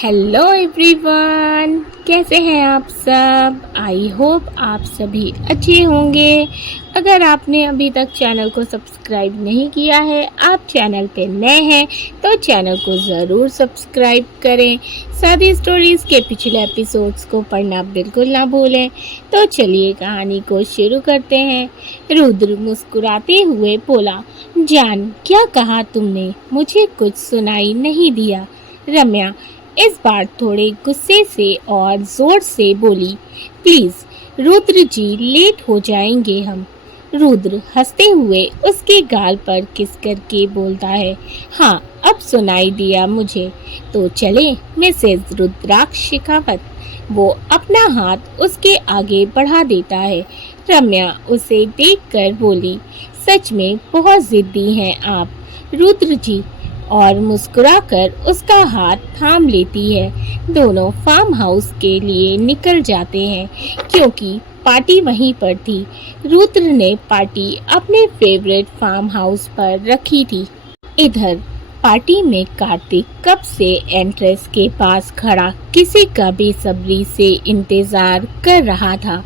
Hello everyone, कैसे हैं आप सब। आई होप आप सभी अच्छे होंगे। अगर आपने अभी तक चैनल को सब्सक्राइब नहीं किया है, आप चैनल पे नए हैं तो चैनल को ज़रूर सब्सक्राइब करें। साथ ही स्टोरीज़ के पिछले एपिसोड्स को पढ़ना बिल्कुल ना भूलें। तो चलिए कहानी को शुरू करते हैं। रुद्र मुस्कुराते हुए बोला, जान क्या कहा तुमने, मुझे कुछ सुनाई नहीं दिया। रम्या इस बार थोड़े गुस्से से और ज़ोर से बोली, प्लीज़ रुद्र जी, लेट हो जाएंगे हम। रुद्र हंसते हुए उसके गाल पर किस करके बोलता है, हाँ अब सुनाई दिया मुझे, तो चले मिसेज रुद्राक्ष शेखावत। वो अपना हाथ उसके आगे बढ़ा देता है। रम्या उसे देखकर बोली, सच में बहुत ज़िद्दी हैं आप रुद्र जी, और मुस्कुराकर उसका हाथ थाम लेती है। दोनों फार्म हाउस के लिए निकल जाते हैं क्योंकि पार्टी वहीं पर थी। रुद्र ने पार्टी अपने फेवरेट फार्म हाउस पर रखी थी। इधर पार्टी में कार्तिक कब से एंट्रेंस के पास खड़ा किसी का बेसब्री से इंतजार कर रहा था।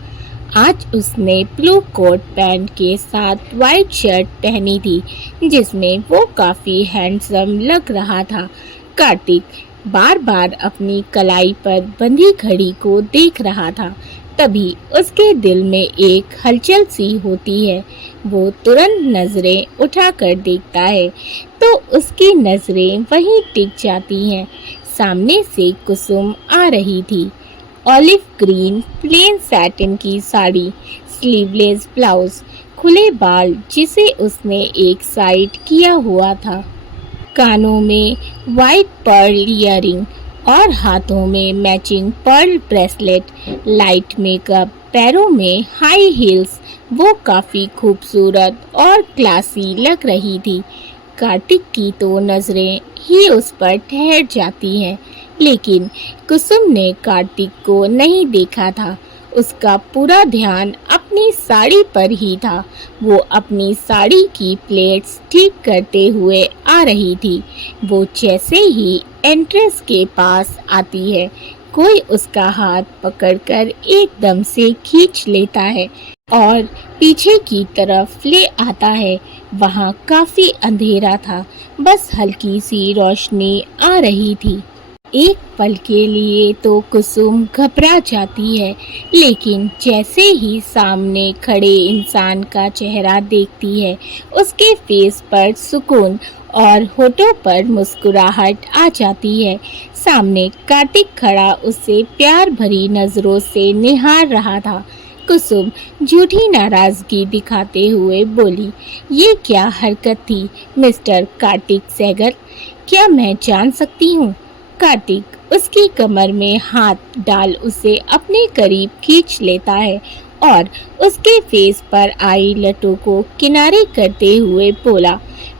आज उसने ब्लू कोट पैंट के साथ वाइट शर्ट पहनी थी जिसमें वो काफ़ी हैंडसम लग रहा था। कार्तिक बार बार अपनी कलाई पर बंधी घड़ी को देख रहा था। तभी उसके दिल में एक हलचल सी होती है। वो तुरंत नज़रें उठाकर देखता है तो उसकी नज़रें वहीं टिक जाती हैं। सामने से कुसुम आ रही थी। ऑलिव ग्रीन प्लेन सैटिन की साड़ी, स्लीवलेस ब्लाउज, खुले बाल जिसे उसने एक साइड किया हुआ था, कानों में वाइट पर्ल ईयरिंग और हाथों में matching pearl bracelet, light makeup, पैरों में हाई हील्स। वो काफ़ी खूबसूरत और क्लासी लग रही थी। कार्तिक की तो नज़रें ही उस पर ठहर जाती हैं, लेकिन कुसुम ने कार्तिक को नहीं देखा था। उसका पूरा ध्यान अपनी साड़ी पर ही था। वो अपनी साड़ी की प्लेट्स ठीक करते हुए आ रही थी। वो जैसे ही एंट्रेंस के पास आती है, कोई उसका हाथ पकड़कर एकदम से खींच लेता है और पीछे की तरफ ले आता है। वहाँ काफ़ी अंधेरा था, बस हल्की सी रोशनी आ रही थी। एक पल के लिए तो कुसुम घबरा जाती है, लेकिन जैसे ही सामने खड़े इंसान का चेहरा देखती है, उसके फेस पर सुकून और होठों पर मुस्कुराहट आ जाती है। सामने कार्तिक खड़ा उसे प्यार भरी नज़रों से निहार रहा था। कुसुम झूठी नाराज़गी दिखाते हुए बोली, ये क्या हरकत थी मिस्टर कार्तिक सहगल, क्या मैं जान सकती हूँ। कार्तिक उसकी कमर में हाथ डाल उसे अपने करीब खींच लेता है और उसके फेस पर आई लटों को किनारे करते हुए बोला,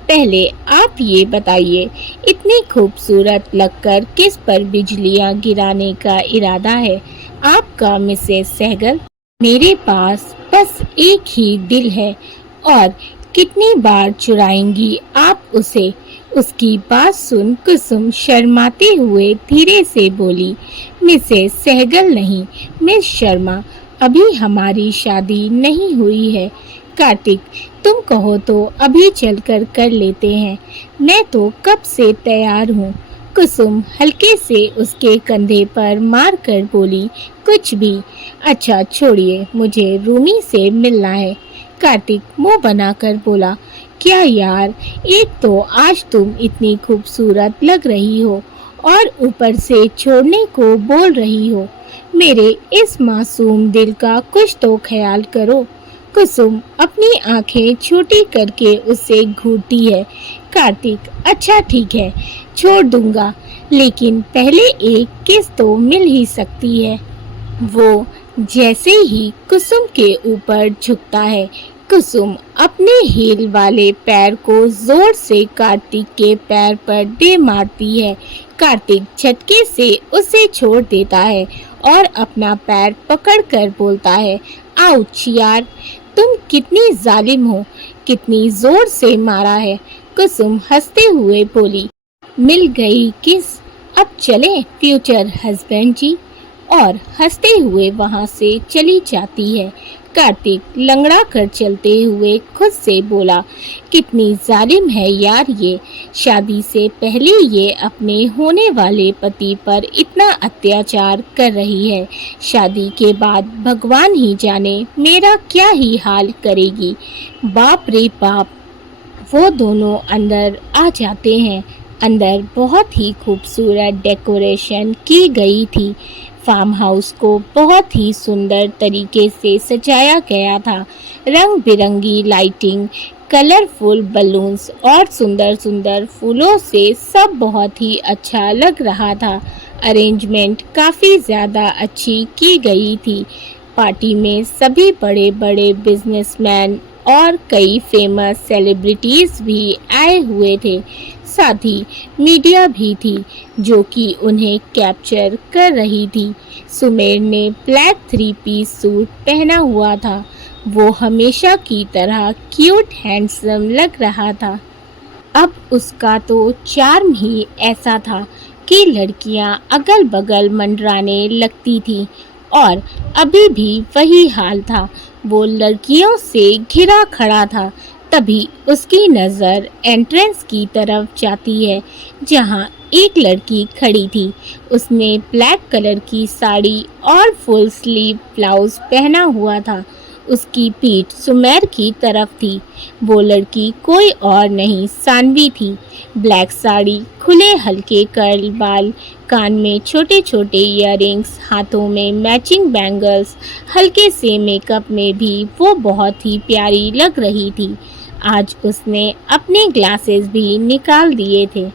पहले आप ये बताइए, इतनी खूबसूरत लगकर किस पर बिजलियां गिराने का इरादा है आपका मिसेस सहगल। मेरे पास बस एक ही दिल है, और कितनी बार चुराएंगी आप उसे। उसकी बात सुन कुसुम शर्माते हुए धीरे से बोली, मिसेस सहगल नहीं, मिस शर्मा, अभी हमारी शादी नहीं हुई है। कार्तिक तुम कहो तो अभी चलकर कर लेते हैं, मैं तो कब से तैयार हूँ। कुसुम हल्के से उसके कंधे पर मार कर बोली, कुछ भी। अच्छा छोड़िए, मुझे रूमी से मिलना है। कार्तिक मुंह बनाकर बोला, क्या यार, एक तो आज तुम इतनी खूबसूरत लग रही हो और ऊपर से छोड़ने को बोल रही हो। मेरे इस मासूम दिल का कुछ तो ख्याल करो। कुसुम अपनी आंखें छोटी करके उसे घूरती है। कार्तिक अच्छा ठीक है, छोड़ दूंगा, लेकिन पहले एक किस तो मिल ही सकती है। वो जैसे ही कुसुम के ऊपर झुकता है, कुसुम अपने हील वाले पैर को जोर से कार्तिक के पैर पर दे मारती है। कार्तिक झटके से उसे छोड़ देता है और अपना पैर पकड़कर बोलता है, आउच यार, तुम कितनी जालिम हो, कितनी जोर से मारा है। कुसुम हंसते हुए बोली, मिल गई किस, अब चलें फ्यूचर हस्बैंड जी। और हंसते हुए वहां से चली जाती है। कार्तिक लंगड़ा कर चलते हुए खुद से बोला, कितनी जालिम है यार ये। शादी से पहले ये अपने होने वाले पति पर इतना अत्याचार कर रही है, शादी के बाद भगवान ही जाने मेरा क्या ही हाल करेगी। बाप रे बाप। वो दोनों अंदर आ जाते हैं। अंदर बहुत ही खूबसूरत डेकोरेशन की गई थी। फार्म हाउस को बहुत ही सुंदर तरीके से सजाया गया था। रंग बिरंगी लाइटिंग, कलरफुल बलून्स और सुंदर सुंदर फूलों से सब बहुत ही अच्छा लग रहा था। अरेंजमेंट काफ़ी ज़्यादा अच्छी की गई थी। पार्टी में सभी बड़े बड़े बिजनेसमैन और कई फेमस सेलिब्रिटीज़ भी आए हुए थे। साथ ही मीडिया भी थी जो कि उन्हें कैप्चर कर रही थी। सुमेर ने ब्लैक 3 पीस सूट पहना हुआ था। वो हमेशा की तरह क्यूट हैंडसम लग रहा था। अब उसका तो चार्म ही ऐसा था कि लड़कियां अगल बगल मंडराने लगती थी। और अभी भी वही हाल था। वो लड़कियों से घिरा खड़ा था। तभी उसकी नज़र एंट्रेंस की तरफ जाती है, जहां एक लड़की खड़ी थी। उसने ब्लैक कलर की साड़ी और फुल स्लीव ब्लाउज पहना हुआ था। उसकी पीठ सुमेर की तरफ थी। वो लड़की कोई और नहीं, सानवी थी। ब्लैक साड़ी, खुले हल्के कर्ल बाल, कान में छोटे छोटे इयररिंग्स, हाथों में मैचिंग बैंगल्स, हल्के से मेकअप में भी वो बहुत ही प्यारी लग रही थी। आज उसने अपने ग्लासेस भी निकाल दिए थे,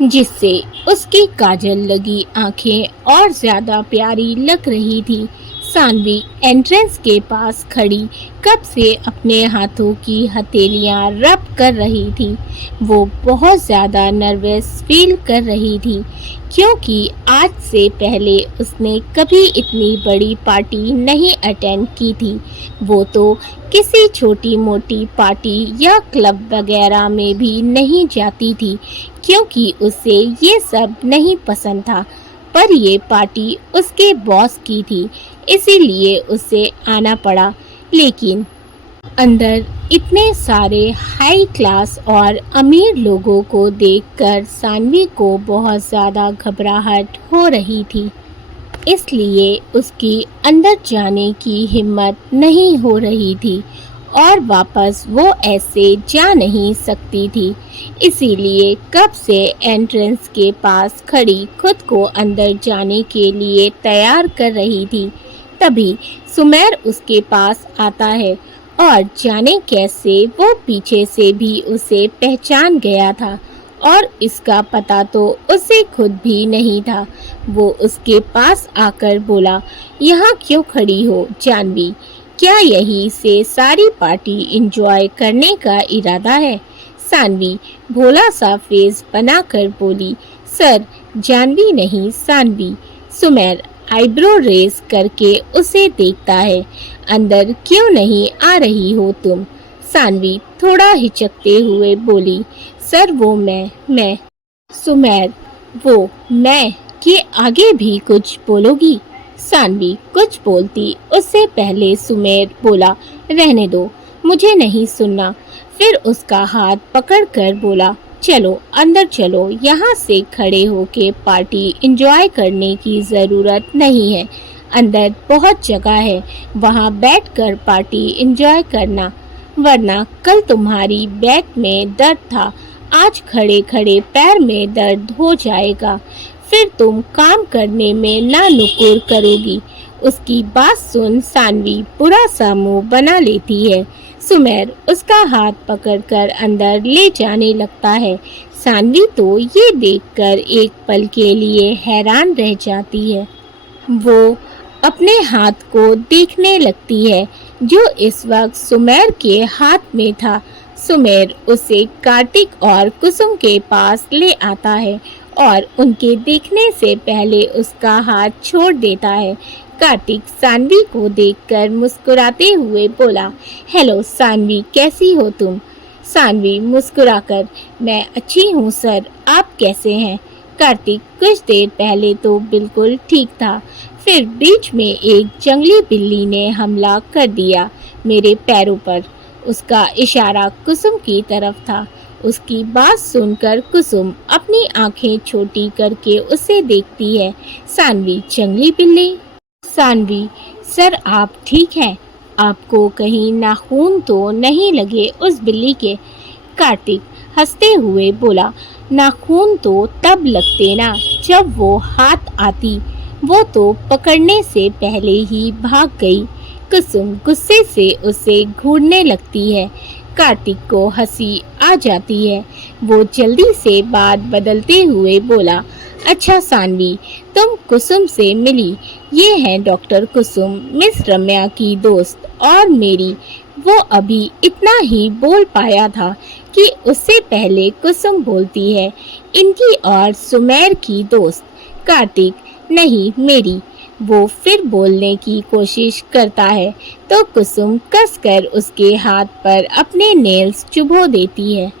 जिससे उसकी काजल लगी आंखें और ज़्यादा प्यारी लग रही थी। सानवी एंट्रेंस के पास खड़ी कब से अपने हाथों की हथेलियां रब कर रही थी। वो बहुत ज़्यादा नर्वस फील कर रही थी, क्योंकि आज से पहले उसने कभी इतनी बड़ी पार्टी नहीं अटेंड की थी। वो तो किसी छोटी मोटी पार्टी या क्लब वगैरह में भी नहीं जाती थी, क्योंकि उसे ये सब नहीं पसंद था। पर ये पार्टी उसके बॉस की थी, इसीलिए उसे आना पड़ा। लेकिन अंदर इतने सारे हाई क्लास और अमीर लोगों को देखकर सानवी को बहुत ज़्यादा घबराहट हो रही थी, इसलिए उसकी अंदर जाने की हिम्मत नहीं हो रही थी और वापस वो ऐसे जा नहीं सकती थी। इसीलिए कब से एंट्रेंस के पास खड़ी खुद को अंदर जाने के लिए तैयार कर रही थी। तभी सुमेर उसके पास आता है और जाने कैसे वो पीछे से भी उसे पहचान गया था और इसका पता तो उसे खुद भी नहीं था। वो उसके पास आकर बोला, यहाँ क्यों खड़ी हो जानवी? क्या यही से सारी पार्टी एंजॉय करने का इरादा है? सानवी भोला सा फेस बनाकर बोली, सर जानवी नहीं सानवी। सुमेर आईब्रो रेस करके उसे देखता है, अंदर क्यों नहीं आ रही हो तुम? सानवी थोड़ा हिचकते हुए बोली, सर वो मैं। सुमेर वो मैं के आगे भी कुछ बोलोगी? सानवी कुछ बोलती उससे पहले सुमेर बोला, रहने दो, मुझे नहीं सुनना। फिर उसका हाथ पकड़कर बोला, चलो अंदर चलो, यहाँ से खड़े होके पार्टी एंजॉय करने की ज़रूरत नहीं है। अंदर बहुत जगह है, वहाँ बैठकर पार्टी एंजॉय करना, वरना कल तुम्हारी बैक में दर्द था, आज खड़े खड़े पैर में दर्द हो जाएगा, फिर तुम काम करने में ना नुकुर करोगी। उसकी बात सुन सानवी बुरा सा मुंह बना लेती है। सुमेर उसका हाथ पकड़कर अंदर ले जाने लगता है। सानवी तो ये देखकर एक पल के लिए हैरान रह जाती है। वो अपने हाथ को देखने लगती है जो इस वक्त सुमेर के हाथ में था। सुमेर उसे कार्तिक और कुसुम के पास ले आता है और उनके देखने से पहले उसका हाथ छोड़ देता है। कार्तिक सानवी को देखकर मुस्कुराते हुए बोला, हेलो सानवी, कैसी हो तुम? सानवी मुस्कुराकर, मैं अच्छी हूँ सर, आप कैसे हैं? कार्तिक कुछ देर पहले तो बिल्कुल ठीक था, फिर बीच में एक जंगली बिल्ली ने हमला कर दिया मेरे पैरों पर। उसका इशारा कुसुम की तरफ था। उसकी बात सुनकर कुसुम अपनी आंखें छोटी करके उसे देखती है। सानवी, जंगली बिल्ली? सानवी, सर आप ठीक हैं? आपको कहीं नाखून तो नहीं लगे उस बिल्ली के? कार्तिक हंसते हुए बोला, नाखून तो तब लगते ना जब वो हाथ आती, वो तो पकड़ने से पहले ही भाग गई। कुसुम गुस्से से उसे घूरने लगती है। कार्तिक को हंसी आ जाती है। वो जल्दी से बात बदलते हुए बोला, अच्छा सानवी, तुम कुसुम से मिली। ये है डॉक्टर कुसुम, मिस रम्या की दोस्त और मेरी। वो अभी इतना ही बोल पाया था कि उससे पहले कुसुम बोलती है, इनकी और सुमेर की दोस्त। कार्तिक, नहीं मेरी। वो फिर बोलने की कोशिश करता है तो कुसुम कसकर उसके हाथ पर अपने नेल्स चुभो देती है,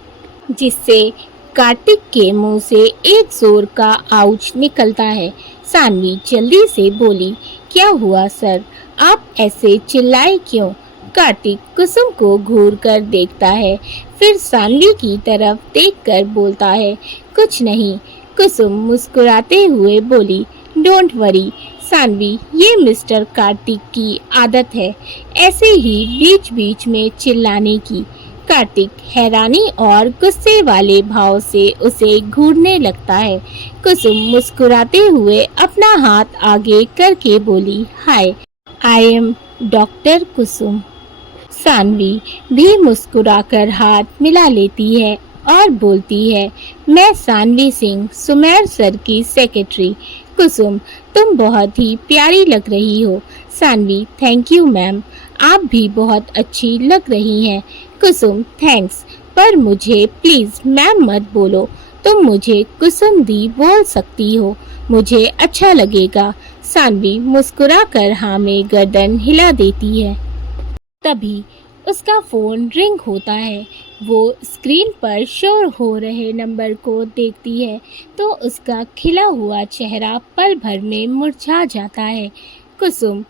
जिससे कार्तिक के मुंह से एक जोर का आउच निकलता है। सानवी जल्दी से बोली, क्या हुआ सर? आप ऐसे चिल्लाए क्यों? कार्तिक कुसुम को घूर कर देखता है, फिर सानवी की तरफ देखकर बोलता है, कुछ नहीं। कुसुम मुस्कुराते हुए बोली, डोंट वरी सानवी, ये मिस्टर कार्तिक की आदत है ऐसे ही बीच बीच में चिल्लाने की। कार्तिक हैरानी और गुस्से वाले भाव से उसे घूरने लगता है। कुसुम मुस्कुराते हुए अपना हाथ आगे करके बोली, हाय, आई एम डॉक्टर कुसुम। सानवी भी मुस्कुराकर हाथ मिला लेती है और बोलती है, मैं सानवी सिंह, सुमेर सर की सेक्रेटरी। कुसुम, तुम बहुत ही प्यारी लग रही हो। सानवी, थैंक यू मैम, आप भी बहुत अच्छी लग रही हैं। कुसुम, थैंक्स, पर मुझे प्लीज मैम मत बोलो। तुम मुझे कुसुम दी बोल सकती हो, मुझे अच्छा लगेगा। सानवी मुस्कुराकर हाँ में गर्दन हिला देती है। तभी उसका फोन रिंग होता है। वो स्क्रीन पर शो हो रहे नंबर को देखती है तो उसका खिला हुआ चेहरा पल भर में मुरझा जाता है। कुसुम,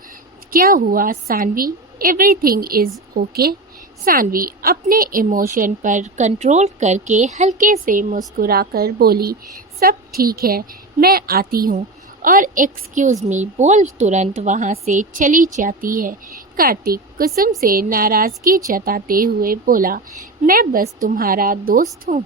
क्या हुआ Saanvi? Everything is okay? Saanvi अपने इमोशन पर कंट्रोल करके हल्के से मुस्कुराकर बोली, सब ठीक है, मैं आती हूँ। और एक्सक्यूज मी बोल तुरंत वहाँ से चली जाती है। कार्तिक कुसुम से नाराजगी जताते हुए बोला, मैं बस तुम्हारा दोस्त हूँ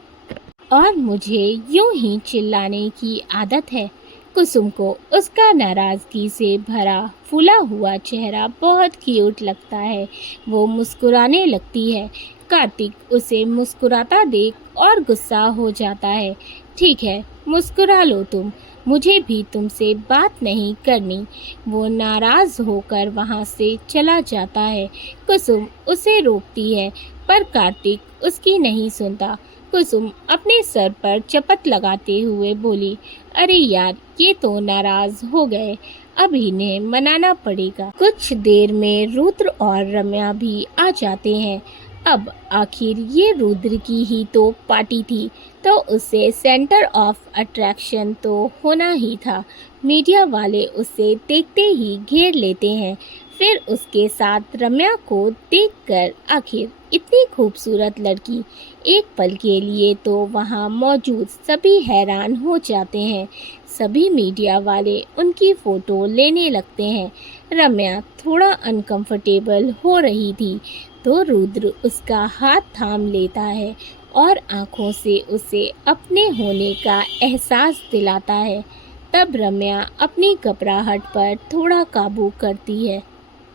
और मुझे यूं ही चिल्लाने की आदत है। कुसुम को उसका नाराजगी से भरा फूला हुआ चेहरा बहुत क्यूट लगता है। वो मुस्कुराने लगती है। कार्तिक उसे मुस्कुराता देख और गुस्सा हो जाता है। ठीक है, मुस्कुरा लो तुम, मुझे भी तुमसे बात नहीं करनी। वो नाराज होकर वहाँ से चला जाता है। कुसुम उसे रोकती है पर कार्तिक उसकी नहीं सुनता। कुसुम अपने सर पर चपत लगाते हुए बोली, अरे यार, ये तो नाराज हो गए, अब इन्हें मनाना पड़ेगा। कुछ देर में रुद्र और रम्या भी आ जाते हैं। अब आखिर ये रुद्र की ही तो पार्टी थी तो उसे सेंटर ऑफ अट्रैक्शन तो होना ही था। मीडिया वाले उसे देखते ही घेर लेते हैं। फिर उसके साथ रम्या को देखकर आखिर इतनी खूबसूरत लड़की एक पल के लिए तो वहाँ मौजूद सभी हैरान हो जाते हैं। सभी मीडिया वाले उनकी फ़ोटो लेने लगते हैं। रम्या थोड़ा अनकंफर्टेबल हो रही थी तो रुद्र उसका हाथ थाम लेता है और आंखों से उसे अपने होने का एहसास दिलाता है। तब रम्या अपनी घबराहट पर थोड़ा काबू करती है।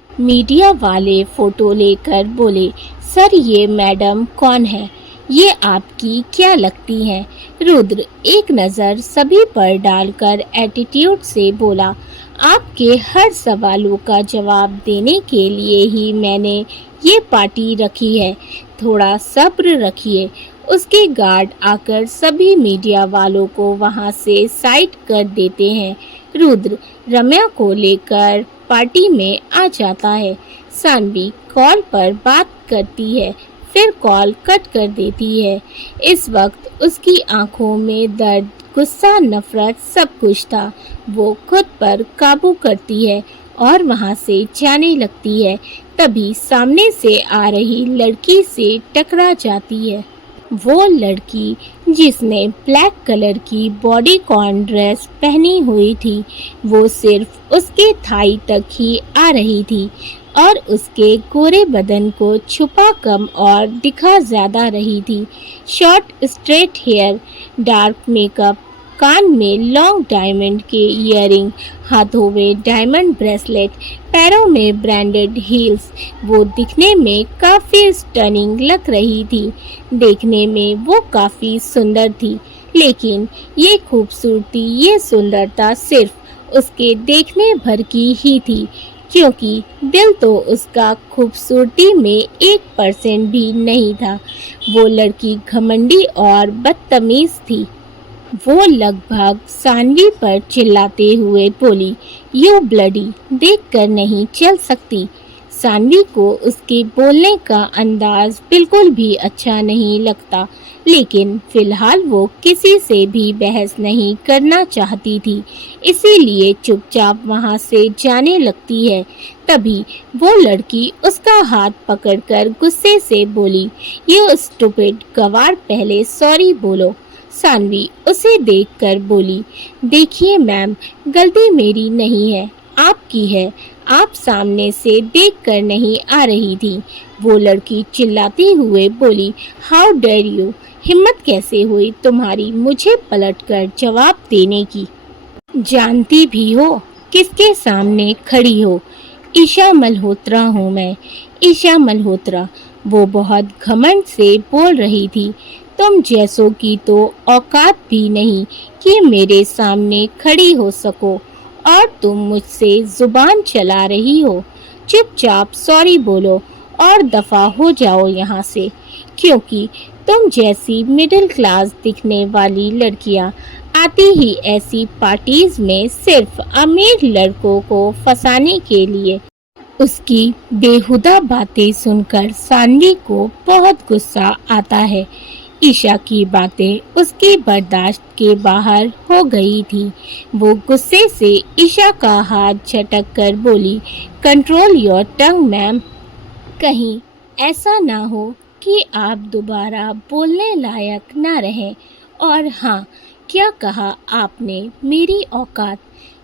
मीडिया वाले फ़ोटो लेकर बोले, सर ये मैडम कौन है? ये आपकी क्या लगती हैं? रुद्र एक नज़र सभी पर डालकर एटीट्यूड से बोला, आपके हर सवालों का जवाब देने के लिए ही मैंने ये पार्टी रखी है, थोड़ा सब्र रखिए। उसके गार्ड आकर सभी मीडिया वालों को वहाँ से साइड कर देते हैं। रुद्र रम्या को लेकर पार्टी में आ जाता है। सानवी कॉल पर बात करती है। फिर कॉल कट कर देती है। इस वक्त उसकी आंखों में दर्द, गुस्सा, नफरत सब कुछ था। वो खुद पर काबू करती है और वहां से जाने लगती है। तभी सामने से आ रही लड़की से टकरा जाती है। वो लड़की जिसने ब्लैक कलर की बॉडीकॉन ड्रेस पहनी हुई थी, वो सिर्फ उसके थाई तक ही आ रही थी और उसके गोरे बदन को छुपा कम और दिखा ज्यादा रही थी। Short straight hair, dark makeup, कान में लॉन्ग डायमंड के इयररिंग, हाथों में डायमंड ब्रेसलेट, पैरों में ब्रांडेड हील्स। वो दिखने में काफी स्टनिंग लग रही थी। देखने में वो काफी सुंदर थी, लेकिन ये खूबसूरती, ये सुंदरता सिर्फ उसके देखने भर की ही थी, क्योंकि दिल तो उसका खूबसूरती में 1% भी नहीं था। वो लड़की घमंडी और बदतमीज थी। वो लगभग सानवी पर चिल्लाते हुए बोली, यू ब्लडी, देखकर नहीं चल सकती। सानवी को उसके बोलने का अंदाज बिल्कुल भी अच्छा नहीं लगता, लेकिन फिलहाल वो किसी से भी बहस नहीं करना चाहती थी, इसीलिए चुपचाप वहां से जाने लगती है। तभी वो लड़की उसका हाथ पकड़कर गुस्से से बोली, यू स्टूपिड गवार, पहले सॉरी बोलो। सानवी उसे देखकर बोली, देखिए मैम, गलती मेरी नहीं है, आपकी है। आप सामने से देखकर नहीं आ रही थी। वो लड़की चिल्लाती हुए बोली, हाउ डेयर यू, हिम्मत कैसे हुई तुम्हारी मुझे पलटकर जवाब देने की? जानती भी हो किसके सामने खड़ी हो? ईशा मल्होत्रा हूँ मैं, ईशा मल्होत्रा। वो बहुत घमंड से बोल रही थी। तुम जैसों की तो औकात भी नहीं कि मेरे सामने खड़ी हो सको, और तुम मुझसे जुबान चला रही हो। चुपचाप सॉरी बोलो और दफा हो जाओ यहाँ से, क्योंकि तुम जैसी मिडिल क्लास दिखने वाली लड़कियाँ आती ही ऐसी पार्टीज में सिर्फ अमीर लड़कों को फंसाने के लिए। उसकी बेहुदा बातें सुनकर सानवी को बहुत गुस्सा आता है। ईशा की बातें उसकी बर्दाश्त के बाहर हो गई थी। वो गुस्से से ईशा का हाथ झटक कर बोली, कंट्रोल योर टंग मैम। कहीं ऐसा ना हो कि आप दोबारा बोलने लायक ना रहें। और हाँ, क्या कहा आपने, मेरी औकात?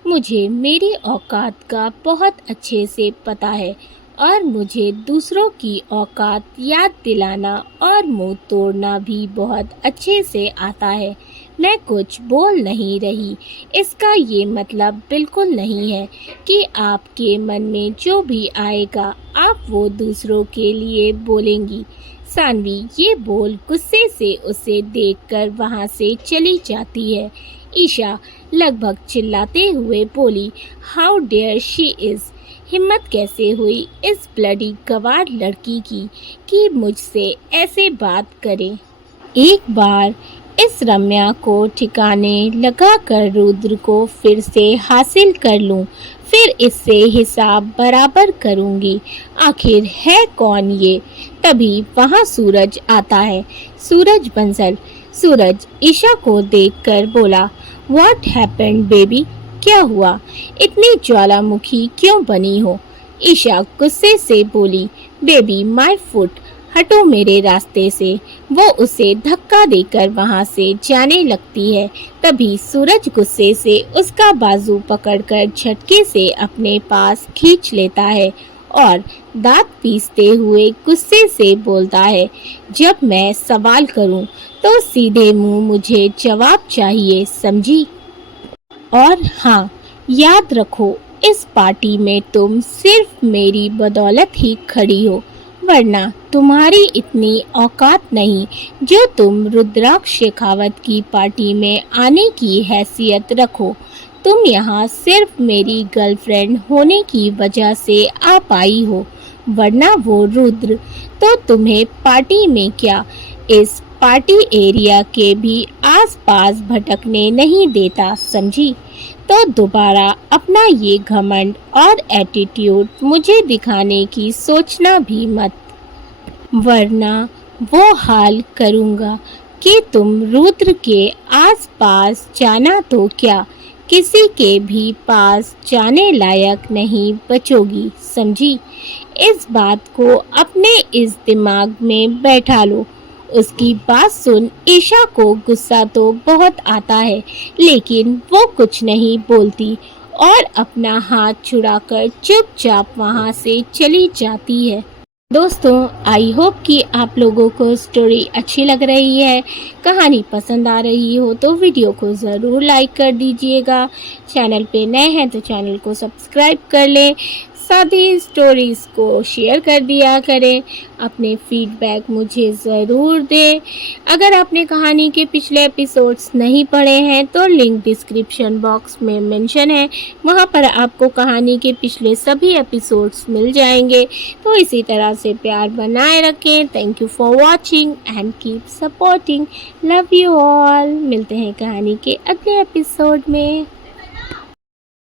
मुझे मेरी औकात का बहुत अच्छे से पता है, और मुझे दूसरों की औकात याद दिलाना और मुंह तोड़ना भी बहुत अच्छे से आता है। मैं कुछ बोल नहीं रही, इसका ये मतलब बिल्कुल नहीं है कि आपके मन में जो भी आएगा आप वो दूसरों के लिए बोलेंगी। सानवी ये बोल गुस्से से उसे देखकर वहां से चली जाती है। ईशा लगभग चिल्लाते हुए बोली, हाउ डेयर शी इज, हिम्मत कैसे हुई इस ब्लडी गवार लड़की की कि मुझसे ऐसे बात करे। एक बार इस रम्या को ठिकाने लगाकर रुद्र को फिर से हासिल कर लूं, फिर इससे हिसाब बराबर करूंगी। आखिर है कौन ये? तभी वहां सूरज आता है। सूरज बंसल। सूरज ईशा को देखकर बोला, व्हाट हैपेंड बेबी, क्या हुआ? इतनी ज्वालामुखी क्यों बनी हो? ईशा गुस्से से बोली, बेबी माय फुट, हटो मेरे रास्ते से। वो उसे धक्का देकर वहां से जाने लगती है। तभी सूरज गुस्से से उसका बाजू पकड़कर झटके से अपने पास खींच लेता है और दांत पीसते हुए गुस्से से बोलता है, जब मैं सवाल करूं तो सीधे मुंह मुझे जवाब चाहिए, समझी? और हाँ, याद रखो, इस पार्टी में तुम सिर्फ मेरी बदौलत ही खड़ी हो, वरना तुम्हारी इतनी औकात नहीं जो तुम रुद्राक्ष शेखावत की पार्टी में आने की हैसियत रखो। तुम यहाँ सिर्फ मेरी गर्लफ्रेंड होने की वजह से आ पाई हो, वरना वो रुद्र तो तुम्हें पार्टी में क्या, इस पार्टी एरिया के भी आसपास भटकने नहीं देता, समझी? तो दोबारा अपना ये घमंड और एटीट्यूड मुझे दिखाने की सोचना भी मत, वरना वो हाल करूँगा कि तुम रुद्र के आस-पास जाना तो क्या, किसी के भी पास जाने लायक नहीं बचोगी, समझी? इस बात को अपने इस दिमाग में बैठा लो। उसकी बात सुन ईशा को गुस्सा तो बहुत आता है, लेकिन वो कुछ नहीं बोलती और अपना हाथ छुड़ाकर चुपचाप वहाँ से चली जाती है। दोस्तों, आई होप कि आप लोगों को स्टोरी अच्छी लग रही है, कहानी पसंद आ रही हो तो वीडियो को ज़रूर लाइक कर दीजिएगा। चैनल पे नए हैं तो चैनल को सब्सक्राइब कर लें, साथ ही स्टोरीज़ को शेयर कर दिया करें। अपने फीडबैक मुझे ज़रूर दें। अगर आपने कहानी के पिछले एपिसोड्स नहीं पढ़े हैं तो लिंक डिस्क्रिप्शन बॉक्स में मेंशन है, वहाँ पर आपको कहानी के पिछले सभी एपिसोड्स मिल जाएंगे। तो इसी तरह से प्यार बनाए रखें। Thank you for watching and keep supporting. Love you all. मिलते हैं कहानी के अगले एपिसोड में।